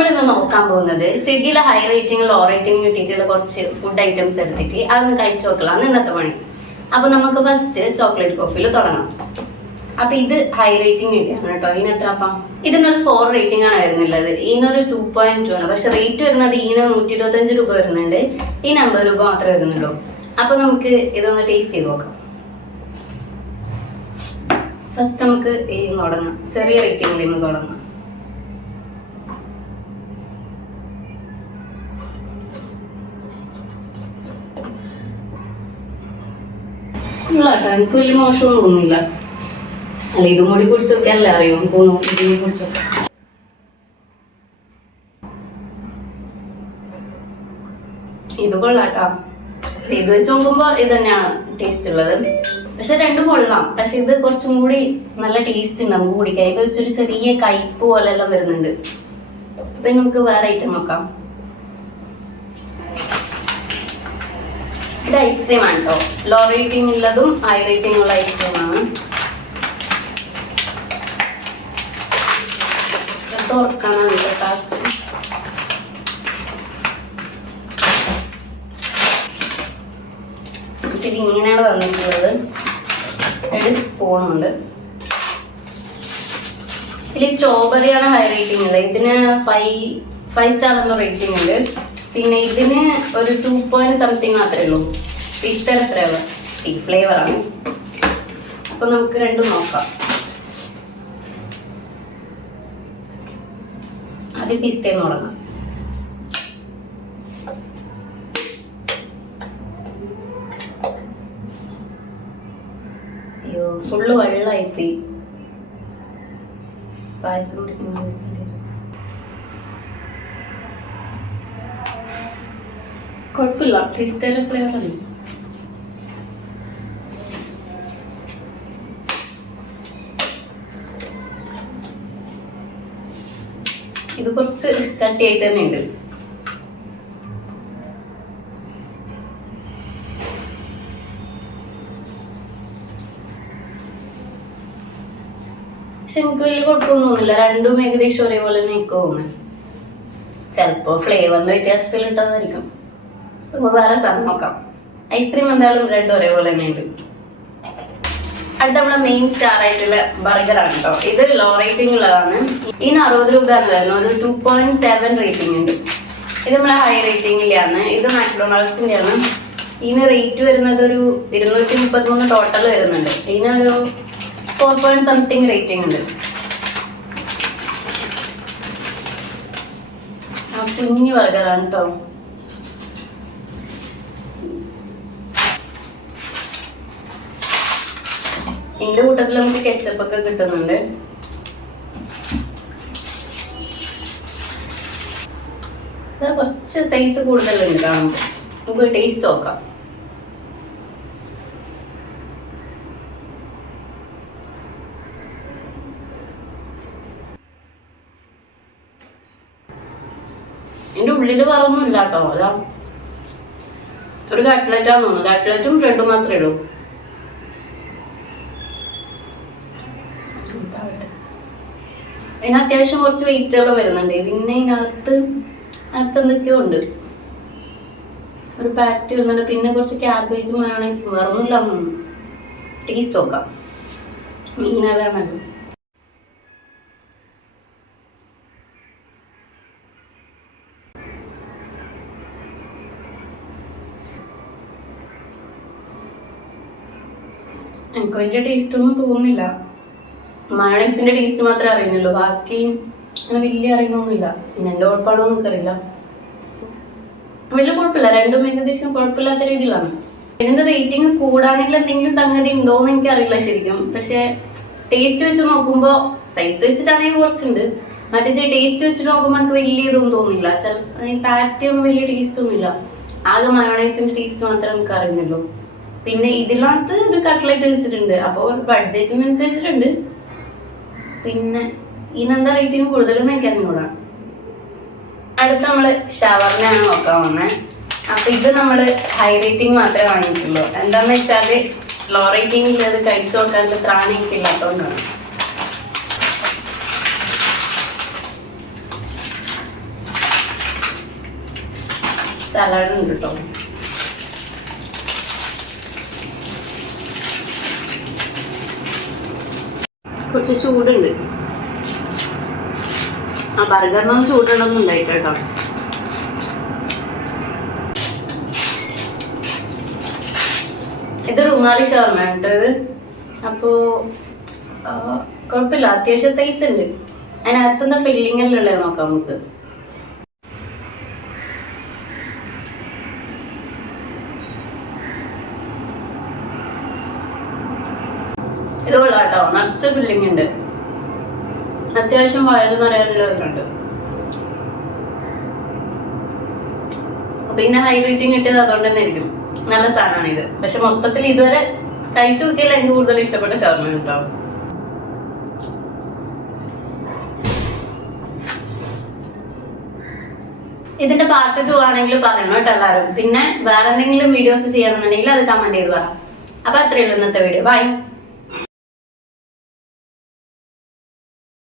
നമ്മളിന്ന് നോക്കാൻ പോകുന്നത് സ്വിഗ്ഗിയിലെ ഹൈ റേറ്റിംഗ് ലോ റേറ്റിംഗ് കിട്ടിയിട്ടുള്ള കുറച്ച് ഫുഡ് ഐറ്റംസ് എടുത്തിട്ട് അതൊന്ന് കഴിച്ചു നോക്കലാണ് ഇന്നത്തെ പണി. അപ്പൊ നമുക്ക് ഫസ്റ്റ് ചോക്ലേറ്റ് കോഫിയിൽ തുടങ്ങാം. അപ്പൊ ഇത് ഹൈ റേറ്റിംഗ് കിട്ടിയാണ് കേട്ടോ. ഇതിന് എത്ര അപ്പം ഇതിനൊരു 4 റേറ്റിംഗ് ആണ് വരുന്നുള്ളത്. ഇതിനൊരു 2.2 ആണ്. പക്ഷെ റേറ്റ് വരുന്നത് ഇതിന് 125 രൂപ വരുന്നുണ്ട്, ഈ 50 രൂപ മാത്രമേ വരുന്നുള്ളൂ. അപ്പൊ നമുക്ക് ഇതൊന്ന് ടേസ്റ്റ് ചെയ്ത് നോക്കാം. ഫസ്റ്റ് നമുക്ക് ഇതിൽ തുടങ്ങാം, ചെറിയ റേറ്റിംഗിൽ നിന്ന് തുടങ്ങാം. കൊള്ളാട്ടോ, എനിക്ക് വലിയ മോശമൊന്നും തോന്നുന്നില്ല. അല്ല, ഇതും കൂടി കുടിച്ചു നോക്കിയാലേ അറിയും. കുടിച്ചു ഇത് കൊള്ളാട്ടോ. ഇത് വെച്ച് നോക്കുമ്പോ ഇത് തന്നെയാണ് ടേസ്റ്റ് ഉള്ളത്. പക്ഷെ രണ്ടും കൊള്ളാം. പക്ഷെ ഇത് കുറച്ചും കൂടി നല്ല ടേസ്റ്റ് ഉണ്ട് നമുക്ക് കുടിക്കാൻ. ഇത് വെച്ചൊരു ചെറിയ കയ്പ് പോലെ എല്ലാം വരുന്നുണ്ട്. അപ്പൊ നമുക്ക് വേറെ ഐറ്റം നോക്കാം. ഇത് ഐസ്ക്രീം ആണ് കേട്ടോ. ലോ റേറ്റിംഗ് ഉള്ളതും ഹൈ റേറ്റിംഗ് ഉള്ള ഐസ്ക്രീമാണ്. തുറക്കാനാണ് ടാസ്ക്. ഇത് ഇങ്ങനെയാണ് തന്നിട്ടുള്ളത്. 2 സ്പൂണുണ്ട്. ഇതിൽ സ്ട്രോബെറിയാണ് ഹൈ റേറ്റിംഗ് ഉള്ളത്. ഇതിന് 5 സ്റ്റാർ എന്ന റേറ്റിംഗ് ഉണ്ട്. പിന്നെ ഇതിന് ഒരു 2 സംതിങ് മാത്രമേ ഉള്ളൂ. പിസ്ത ഫ്ലേവറാണ്. അപ്പൊ നമുക്ക് രണ്ടും നോക്കാം. ആദ്യം പിസ്തന്ന് തുടങ്ങാം. അയ്യോ, ഫുള്ള് വെള്ളമായിപ്പോയി. പായസം കുടിക്കുന്ന കുഴപ്പമില്ല, പിസ്തയുടെ ഫ്ലേവർ ആണ്. ഇത് കുറച്ച് കട്ടിയായിട്ട് തന്നെ ഉണ്ട്. പക്ഷെ എനിക്ക് വലിയ കുഴപ്പമൊന്നും തോന്നില്ല. രണ്ടും ഏകദേശം ഒരേപോലെ തന്നെ എനിക്ക് തോന്നുന്നത്. ചിലപ്പോ ഫ്ലേവറിന്റെ വ്യത്യാസത്തിൽ ഇട്ടതായിരിക്കും. വേറെ സാധനം നോക്കാം. ഐസ്ക്രീം എന്തായാലും രണ്ടും ഒരേപോലെ തന്നെ ഉണ്ട്. അടുത്ത നമ്മളെ മെയിൻ സ്റ്റാർ ആയിട്ടുള്ള ബർഗറാണ് കേട്ടോ. ഇത് ലോ റേറ്റിംഗ് ഉള്ളതാണ്. ഇതിന് 60 രൂപയാണ് വരുന്നത്. ഒരു 2.7 റേറ്റിംഗ് ഉണ്ട്. ഇത് നമ്മളെ ഹൈ റേറ്റിംഗിലാണ്. ഇത് മാക്ഡൊണാൾഡ്സിന്റെ ആണ്. ഇതിന് റേറ്റ് വരുന്നത് ഒരു 233 ടോട്ടൽ വരുന്നുണ്ട്. ഇതിനൊരു 4 സംതിങ് റേറ്റിംഗ് ഉണ്ട്. കുഞ്ഞു ബർഗറാണ് കേട്ടോ. ഇതിന്റെ കൂട്ടത്തിൽ നമുക്ക് കെച്ചപ്പ് ഒക്കെ കിട്ടുന്നുണ്ട്. കുറച്ച് സൈസ് കൂടുതലുണ്ട് കാണുമ്പോൾ. നമുക്ക് ടേസ്റ്റ് നോക്കാം. ഇതിന്റെ ഉള്ളില് പറയൊന്നുമില്ല കേട്ടോ. അതാ ഒരു കട്ട്ലറ്റാന്ന് തോന്നുന്നു. കട്ട്ലറ്റും ബ്രെഡും മാത്രമേ ഉള്ളൂ. ഇതിന് അത്യാവശ്യം കുറച്ച് വെയിറ്റുകളും വരുന്നുണ്ട്. പിന്നെ ഇതിനകത്ത് എന്തൊക്കെയോ ഉണ്ട്. ഒരു പാറ്റ് വരുന്നുണ്ട്. പിന്നെ കുറച്ച് ക്യാബേജും മയോണൈസും വേറൊന്നുമില്ല. ടേസ്റ്റ് നോക്കാം. മീനതാണല്ലോ. എനിക്ക് വലിയ ടേസ്റ്റ് ഒന്നും തോന്നുന്നില്ല. മയോണൈസിന്റെ ടേസ്റ്റ് മാത്രമേ അറിയുന്നുള്ളൂ. ബാക്കി അങ്ങനെ വലിയ അറിയുന്നൊന്നുമില്ല. പിന്നെ എന്റെ ഉറപ്പാടോ എനിക്കറിയില്ല. വലിയ കുഴപ്പമില്ല. രണ്ടും ഏകദേശം കുഴപ്പമില്ലാത്ത രീതിയിലാണ്. ഇതിന്റെ റേറ്റിംഗ് കൂടാനുള്ള എന്തെങ്കിലും സംഗതി ഉണ്ടോന്ന് എനിക്കറിയില്ല ശരിക്കും. പക്ഷെ ടേസ്റ്റ് വെച്ച് നോക്കുമ്പോൾ സൈസ് വെച്ചിട്ടാണെങ്കിൽ കുറച്ചുണ്ട്. മറ്റേ ടേസ്റ്റ് വെച്ചിട്ട് നോക്കുമ്പോൾ എനിക്ക് വലിയ ഇതൊന്നും തോന്നില്ല. പാറ്റി ഒന്നും വലിയ ടേസ്റ്റ് ഒന്നുമില്ല. ആകെ മയോണൈസിന്റെ ടേസ്റ്റ് മാത്രമേ നമുക്ക് അറിയുന്നുള്ളൂ. പിന്നെ ഇതിനകത്ത് ഒരു കട്ട്ലറ്റ് വെച്ചിട്ടുണ്ട്. അപ്പോൾ ബഡ്ജറ്റിനനുസരിച്ചിട്ടുണ്ട്. പിന്നെ ഇതിനെന്താ റേറ്റിംഗ് കൂടുതലെന്ന് എനിക്ക് അറിഞ്ഞൂടാ. അടുത്ത നമ്മള് ഷവർമയാണ് നോക്കാൻ വന്നത്. അപ്പൊ ഇത് നമ്മള് ഹൈ റേറ്റിംഗ് മാത്രമേ വാങ്ങിയിട്ടുള്ളൂ. എന്താന്ന് വെച്ചാല് ലോ റേറ്റിംഗിൽ അത് കഴിച്ചു നോക്കാനുള്ള ത്രാണി എനിക്കില്ലാത്തതുകൊണ്ടാണ്. സലാഡ് ഉണ്ട് കേട്ടോ. കുറച്ച് ചൂടുണ്ട്. ആ ബർഗറിനൊന്നും ചൂടുണ്ടൊന്നും ഉണ്ടായിട്ട് കേട്ടോ. ഇത് റുമാലി ഷവർമ കേട്ടോ ഇത്. അപ്പോൾ കുഴപ്പമില്ല, അത്യാവശ്യം സൈസ് ഉണ്ട്. അതിനകത്തുനിന്ന് ഫില്ലിങ്ങിലുള്ള നോക്കാം നമുക്ക്. ഇത് കൊള്ളാം കേട്ടോ, നിറച്ച ഫില്ലിങ് ഉണ്ട്. അത്യാവശ്യം വയറ് നിറയാനുള്ളവരുണ്ട്. പിന്നെ ഹൈ റേറ്റിംഗ് കിട്ടിയത് അതുകൊണ്ട് തന്നെ ആയിരിക്കും. നല്ല സാധനമാണ് ഇത്. പക്ഷെ മൊത്തത്തിൽ ഇതുവരെ കഴിച്ചു നോക്കിയാൽ എനിക്ക് കൂടുതൽ ഇഷ്ടപ്പെട്ട ഷവർമ കേട്ടോ. ഇതിന്റെ പാർട്ട് 2 ആണെങ്കിൽ പറയണം കേട്ടോ എല്ലാവരും. പിന്നെ വേറെ എന്തെങ്കിലും വീഡിയോസ് ചെയ്യണമെന്നുണ്ടെങ്കിൽ അത് കമന്റ് ചെയ്ത് പറ. അപ്പൊ അത്രയേ ഉള്ളൂ ഇന്നത്തെ വീഡിയോ. ബൈ.